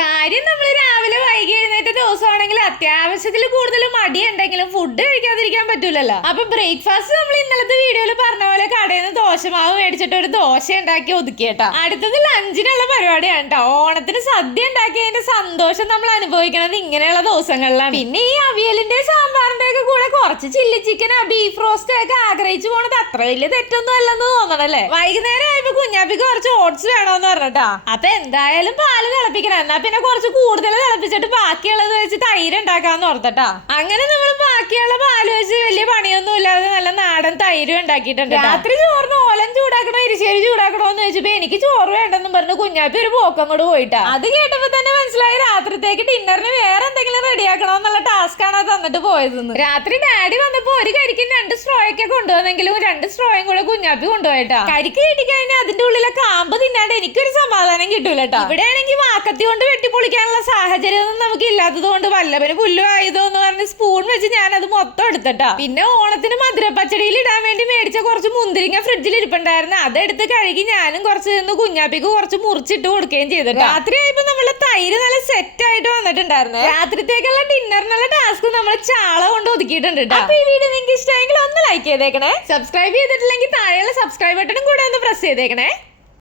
കാര്യം നമ്മൾ രാവിലെ വൈകി എഴുന്നേറ്റ ദിവസമാണെങ്കിൽ അത്യാവശ്യത്തിൽ കൂടുതൽ മടിയുണ്ടെങ്കിലും ഫുഡ് കഴിക്കാതിരിക്കാൻ പറ്റൂലല്ലോ. അപ്പൊ ബ്രേക്ക്ഫാസ്റ്റ് നമ്മൾ ഇന്നലത്തെ വീഡിയോയിൽ പറഞ്ഞ പോലെ കടയിൽ നിന്ന് ദോശമാവ് മേടിച്ചിട്ട് ഒരു ദോശ ഉണ്ടാക്കി ഒതുക്കിയേട്ടാ. അടുത്തത് ലഞ്ചിനുള്ള പരിപാടിയാണ് കേട്ടോ. ഓണത്തിന് സദ്യ ഉണ്ടാക്കിയതിന്റെ സന്തോഷം നമ്മൾ അനുഭവിക്കണത് ഇങ്ങനെയുള്ള ദിവസങ്ങളിലാണ്. പിന്നെ ഈ അവിയലിന്റെ സാമ്പാറിന്റെ ഒക്കെ കൂടെ കുറച്ച് ചില്ലി ചിക്കൻ ബീഫ് റോസ്റ്റ് ഒക്കെ ആഗ്രഹിച്ചു പോണത് അത്ര വലിയ തെറ്റൊന്നും അല്ലെന്ന് തോന്നണല്ലേ. വൈകുന്നേരം ആയപ്പോ കുഞ്ഞാപ്പിക്ക് കുറച്ച് ഓട്സ് വേണോന്ന് പറഞ്ഞിട്ടാ. അപ്പൊ എന്തായാലും പാല് തിളപ്പിക്കണം. എന്നാ പിന്നെ കുറച്ച് കൂടുതൽ തിളപ്പിച്ചിട്ട് ബാക്കിയുള്ളത് വെച്ച് തൈര് ഉണ്ടാക്കാന്ന് ഓർത്തട്ടാ. അങ്ങനെ നമ്മൾ ബാക്കിയുള്ള പാല് വെച്ച് വലിയ പണിയൊന്നും ഇല്ലാതെ നല്ല നാടൻ തൈരും ഉണ്ടാക്കിയിട്ടുണ്ട്. രാത്രി ചോറിന് ഓലം ചൂടാക്കണോ എരിശ്ശേരി ചൂടാക്കണോ എന്ന് വെച്ചപ്പോ എനിക്ക് ചോറ് വേണ്ടെന്നും പറഞ്ഞു കുഞ്ഞാപ്പി ഒരു പോക്കം കൂടെ പോയിട്ടാ. അത് കേട്ടപ്പോ തന്നെ മനസ്സിലായി രാത്രിത്തേക്ക് ഡിന്നറിന് വേറെ എന്തെങ്കിലും റെഡിയാക്കണോ എന്നുള്ള ടാസ്ക് ആണ് തന്നിട്ട് പോയതെന്ന്. രാത്രി ഡാഡി വന്നപ്പോ ഒരു കരിക്കും 2 സ്ട്രോ ഒക്കെ കൊണ്ടുവന്നെങ്കിലും 2 സ്ട്രോയും കൂടെ കുഞ്ഞാപ്പി കൊണ്ടുപോയിട്ടാ. കരിക്ക് കിട്ടിക്കഴിഞ്ഞാൽ അതിന്റെ ഉള്ളിലെ കാമ്പ് തിന്നാണ്ട് എനിക്കൊരു സമാധാനം കിട്ടൂലട്ടാ. ഇവിടെയാണെങ്കിൽ വാക്കത്തി കൊണ്ട് വെട്ടിപ്പൊളിക്കാനുള്ള സാഹചര്യം ഒന്നും നമുക്ക് ഇല്ലാത്തത് കൊണ്ട് വല്ലഭന് പുല്ലു ആയതോ എന്ന് പറഞ്ഞ് സ്പൂൺ വെച്ച് ഞാൻ അത് മൊത്തം എടുത്തിട്ടാ. പിന്നെ ഓണത്തിന് മധുര പച്ചടിയിൽ ഇടാൻ വേണ്ടി മേടിച്ച കുറച്ച് മുന്തിരിങ്ങ ഫ്രിഡ്ജിൽ ഇരിപ്പുണ്ടായിരുന്നു. അതെടുത്ത് കഴുകി ഞാനും കുറച്ച് നിന്ന് കുഞ്ഞാപ്പിക്ക് കുറച്ച് മുറിച്ചിട്ട് കൊടുക്കുകയും ചെയ്തിട്ട് രാത്രി ആയപ്പോ നമ്മളെ തൈര് നല്ല സെറ്റ് ആയിട്ട് വന്നിട്ടുണ്ടായിരുന്നു. രാത്രിത്തേക്കുള്ള ഡിന്നറിനുള്ള ടാസ്ക് നമ്മൾ ചാള കൊണ്ട് ഒതുക്കിയിട്ടുണ്ട്. അപ്പൊ ഈ വീഡിയോ നിങ്ങൾക്ക് ഇഷ്ടമെങ്കിൽ ഒന്ന് ലൈക്ക് ചെയ്തേക്കണേ. സബ്സ്ക്രൈബ് ചെയ്തിട്ടില്ലെങ്കിൽ താഴെയുള്ള സബ്സ്ക്രൈബ് ബട്ടണും കൂടെ ഒന്ന് പ്രസ് ചെയ്തേക്കണേ.